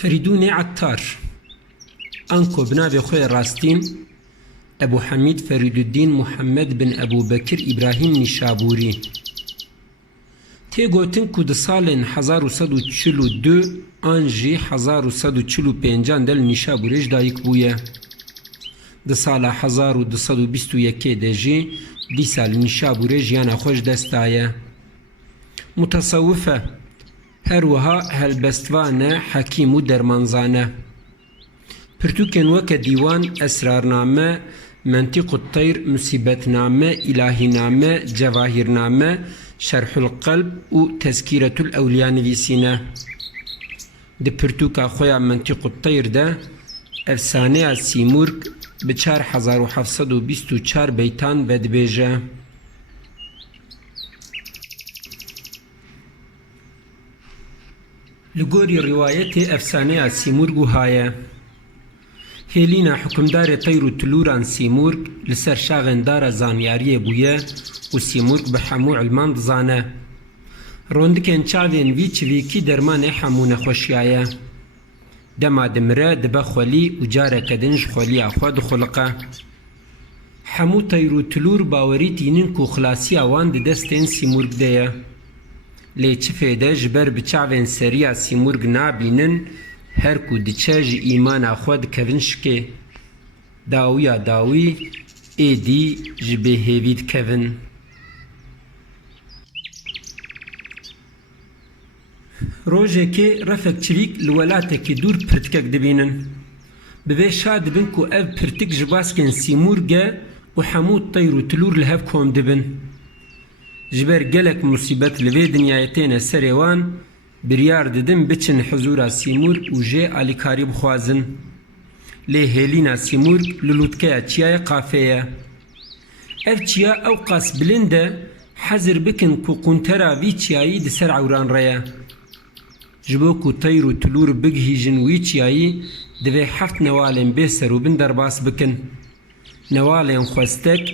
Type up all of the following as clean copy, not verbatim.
فریدون عطار انکو بناوی خوی راستین ابو حمید فریدالدین محمد بن ابو بکر ابراهیم نیشابوری تی گوتن کو د سالن 1142 آنجی 1145 دل نیشابوریش دایک بویه د سال 1221 دجی دی سال نیشابوریش یانا خوش دستایه متصوفه هر وها هلبستوانه حکیم و درمانزانه پرتوکن وک دیوان اسرارنامه منطق الطير مصيبتنامه الهينامه جواهرنامه شرح القلب و تذكيرة الأولياء نویسینه د پرتوکا خویا منطق الطير ده افسانه سیمورگ به 4724 بیتان بدبیجه لگوری روایت افسانه سیمورگ و هایه هیلینا حکمدار طیر و تلوران سیمورگ لسر شاغندار زانیاری بویه و سیمورگ به حمو علمان دزانه روندکن چاوین وی چویکی درمان حمو نخوشیایه دما دمره دبا خولی و جاره کدنج خولی اخواد خلقه حمو طیر و تلور باوری تینن کو خلاصی آوان دستین سیمورگ دیه لی چفیده جبر بچاوین سریا سیمورگ نابینن هر کو دچاج ایمان خود کونش که داویا داوی ایدی جبه هیوید کون روزه که رفق چریک لولاته که دور پرتکک دبینن ببه شاد بن کو او پرتک جباسکن سیمورگه و حمود طیر و تلور لهف کوم دبن جبر گلک مصیبت لوی دنیایتین سریوان بریار ددن بچن حضور سیمورگ و جه آلیکاری بخوازن لی هیلینا سیمورگ للوتکه چیای قافیه اف چیا او قاس بلنده حذر بکن کو قنترا وی چیایی دسر عوران ریا جبو کو طیر و تلور بگهیجن وی چیایی دوی حفت نوالن بسر و بن درباس بکن نوالن خوستک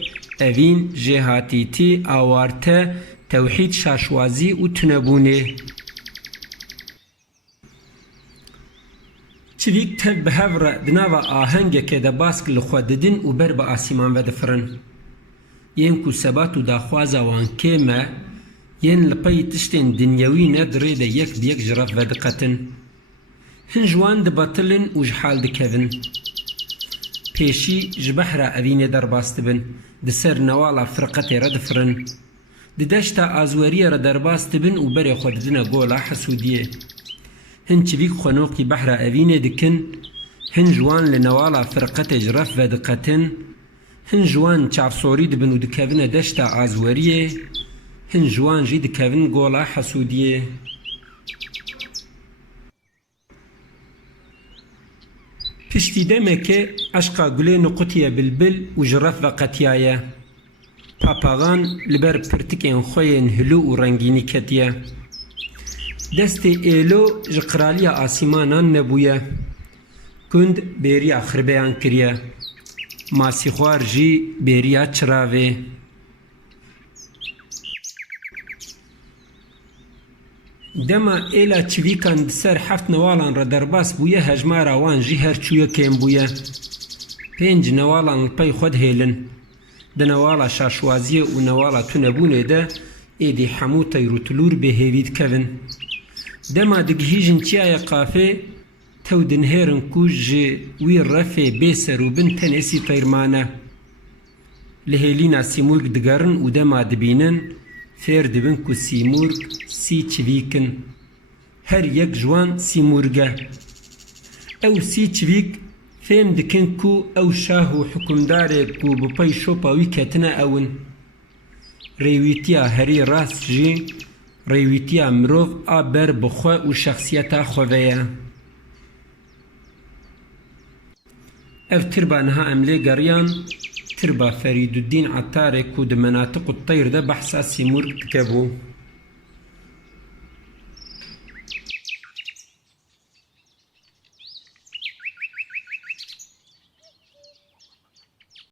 اوین جهاتیتی آوارته توحید شاشوازی و تنبونه چویک تل به هفره دناوا آهنگه که دا باسک لخواددین و بر با آسیمان و دفرن ین کو سبات و دا خوازا وان کیمه ین لپای تشتین دنیاوی ندره دا یک بیک جراف و دقتن هنجوان دا باطلن و جحال دکوین پیشی جبحرا اوین در باست بن دا سر نوالا فرقت را دفرن دا دشتا آزواری را در باست بن و بر خواددین گولا حسودیه هن چویک خنوقی بحر اوین دکن هن جوان لنوالا فرقت جرف و دقتن هن جوان چافسوری دبن و دکوین دشتا آزوریه هن جوان جی دکوین گولا حسودیه پشتی دمه که عشقا گله نقطیه بلبل و جرف و قطیایه پاپاغان لبر پرتکین خوین هلو و رنگینی کتیه دست ایلو جقرالی آسیمانان نبویه کند بیریا خربیان کریه ماسی خوار جی بیریا چراوه دما ایلا چویکان سر حفت نوالان را درباس بویه هجمار آوان جی هر چویه کم بویه پنج نوالان پای خود هیلن ده نوالا شاشوازیه و نوالا تو نبونه ده ایدی حمو طیر تلور به هیوید کون دما دگهیجن چیای قافه تو دنهرن کوج وی رفه بیسر و بن تنیسی طیرمانه لهیلینا سیمورگ دگرن و دما دبینن فیر دبن کو سیمورگ سی چویکن هر یک جوان سیمورگه او سی چویک فهم دکن کو او شاه و حکمداره کو بپای شوپاوی کتنه اون ریویتیا هری راست جی ریویتیا مروف آبر بخوا و شخصیتا خواه اف تربا نها املی گریان تربا فریدالدین عطار کو د مناطق الطیر ده بحثا سیمورگ کبو